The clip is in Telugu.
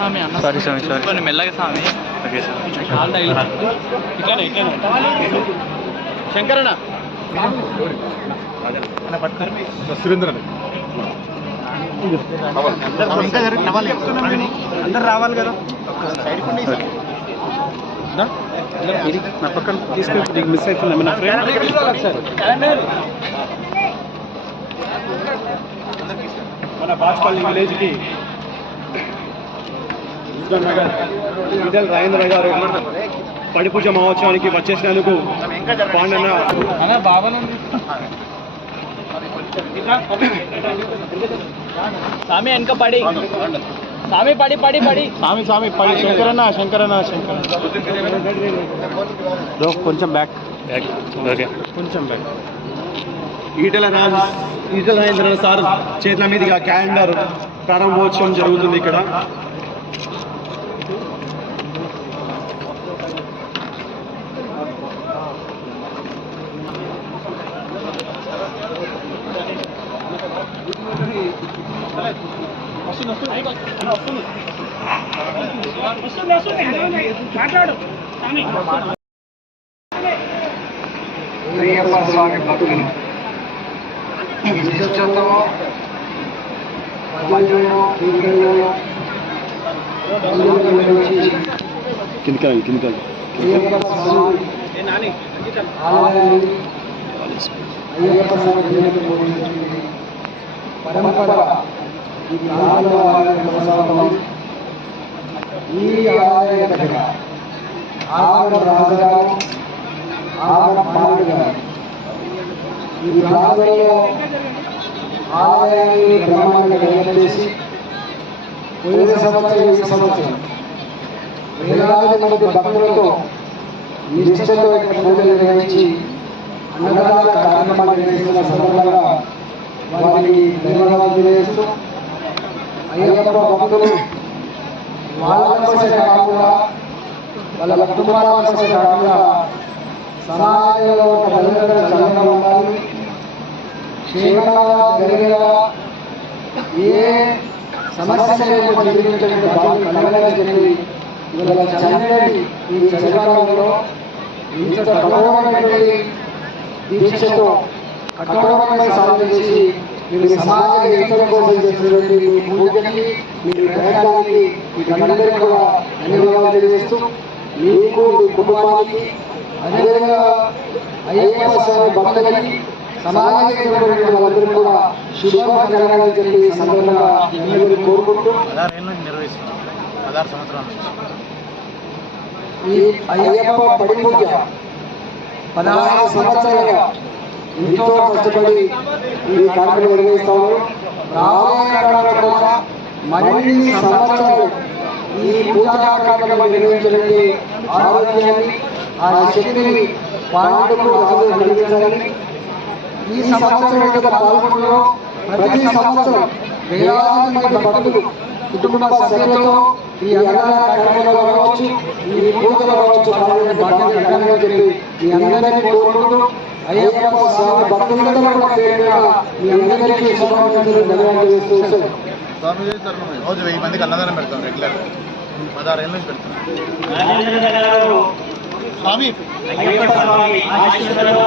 స్వామి అన్న. సారీ స్వామి సారీ. కొన్ని మెల్లగా స్వామి ఓకే సార్. ఇక్కడ ఇక్కడ. శంకరణ సురేంద్ర అందరు రావాలి కదా. నా పక్కన తీసుకెళ్ళి మిస్ అవుతుంది మన మన బాచ్పల్లి విలేజ్కి విజ్ఞాన్ నగర్ విడల్ రాజేంద్ర గారు పడి పూజ మహోత్సవానికి వచ్చేసినందుకు పాండన్న స్వామి వెనక పడి. స్వామి పడి పడి పడి. స్వామి స్వామి పడి. శంకరన్న శంకరన్న శంకరన్న. కొంచెం బ్యాక్ బ్యాక్ ఓకే కొంచెం బ్యాక్ ఈటల రాజు ఈటల రాజేంద్ర సార్ చేతుల మీదుగా క్యాలెండర్ ప్రారంభోత్సవం జరుగుతుంది ఇక్కడ. అయ్యప్ప స్వామి భక్తులు విశిష్టతము పద్మజము కీర్తనలు అందులో అయ్యప్ప స్వామి అయ్యప్ప స్వామి పరంపర ఈ ప్రాంతంలో ఆలయం ఈ ఆలయ దగ్గర ఆగమ రాజుగారు ఆగమ పాండు గారు ఈ ప్రాంతంలో ఆలయాన్ని బ్రహ్మాండంగా డెవలప్ చేసి పోయిన సంవత్సరం ఈ సంవత్సరం వేలాది మంది భక్తులతో నిష్ఠతో ఇక్కడ పూజలు నిర్వహించి అన్నదాన కార్యక్రమాలు నిర్వహిస్తున్న సందర్భంగా వారికి ధన్యవాదాలు తెలియజేస్తూ అయ్యప్ప భక్తులు వాళ్ళ కోసమే కాకుండా వాళ్ళ కుటుంబాల కోసమే కాకుండా సమాజంలో ఒక తల్లిదండ్రులు చల్లగా ఉండాలి క్షేమంగా జరిగేలా ఏ సమస్య లేకుండా జీవించడానికి చెప్పి ఇవాళ చల్లటి ఈ చలికాలంలో ఇంత కఠోరమైనటువంటి దీక్షతో కఠోరమైన సాధన చేసి మీరు సమాజ హితం కోసం చేసినటువంటి మీ పూజకి మీ ప్రయత్నానికి మీకందరికీ కూడా ధన్యవాదాలు తెలియజేస్తూ మీకు మీ కుటుంబానికి అదేవిధంగా అయ్యప్ప స్వామి భక్తులకి సమాజానికి చెందినటువంటి వాళ్ళందరికీ కూడా శుభం కలగాలని చెప్పి ఈ సందర్భంగా అందరినీ కోరుకుంటూ. పదహారు సంవత్సరాల నుంచి ఈ అయ్యప్ప పడి పూజ పదహారు సంవత్సరాలుగా ఎంతో కష్టపడి ఈ కార్యక్రమం నిర్వహిస్తాము రాబోయే కూడా మరిన్ని సంవత్సరాలు ఈ పూజా కార్యక్రమం నిర్వహించడానికి ఆరోగ్యాన్ని ఆ శక్తిని పాండకు రాజు కలిగించాలని ఈ సంవత్సరం యొక్క పాల్గొనలో ప్రతి సంవత్సరం వేలాది మంది భక్తులు కుటుంబ సభ్యులతో ఈ అన్నదాన కార్యక్రమాలు కావచ్చు ఈ పూజలు కావచ్చు పాల్గొనే భాగ్యం కలగాలని చెప్పి మీ అందరినీ కోరుకుంటూ అయ్యప్ప స్వామి భక్తులందరూ కూడా పేరు మీద మీ అందరికీ శుభాకాంక్షలు ధన్యవాదాలు చేస్తూ ఉంటాను. స్వామి రోజు వెయ్యి మందికి అన్నదానం పెడతాం రెగ్యులర్. పదహారు ఏళ్ళ నుంచి పెడతాం. స్వామి. అయ్యప్ప స్వామి ఆశీస్సులతో